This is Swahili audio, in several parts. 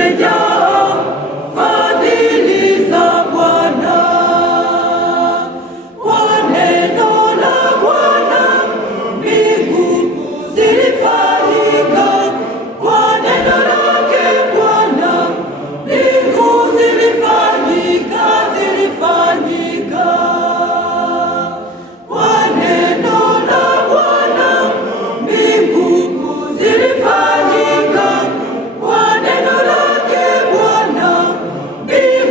imejaa fadhili za Bwana. Kwa neno la Bwana mbingu zilifanyika, kwa neno lake Bwana mbingu zilifanyika. Kwa neno la Bwana mbingu zilifanyika, kwa neno lake Bwana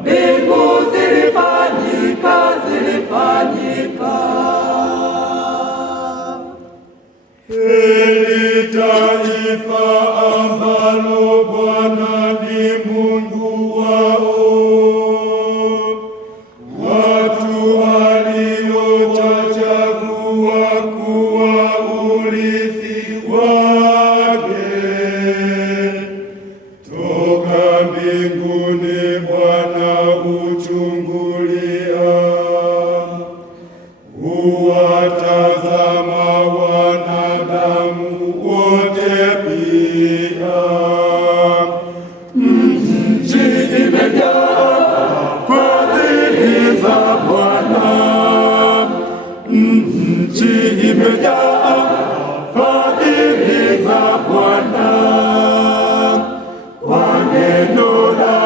mbingu zilifanyika. Heri taifa ambalo Bwana ni Mungu wao, watu aliowachagua kuwa urithi wake. Toka mbinguni Bwana huchungulia, huwatazama wanadamu wote pia. Nchi imejaa fadhili za Bwana, nchi imejaa fadhili za Bwana. Kwa neno la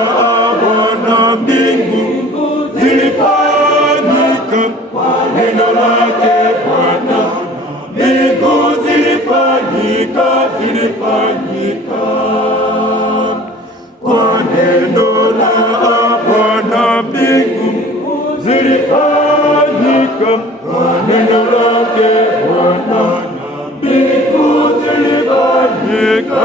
Bwana mbingu zilifanyika, kwa neno lake Bwana mbingu zilifanyika. Kwa neno la Bwana mbingu zilifanyika, kwa neno lake Bwana mbingu zilifanyika.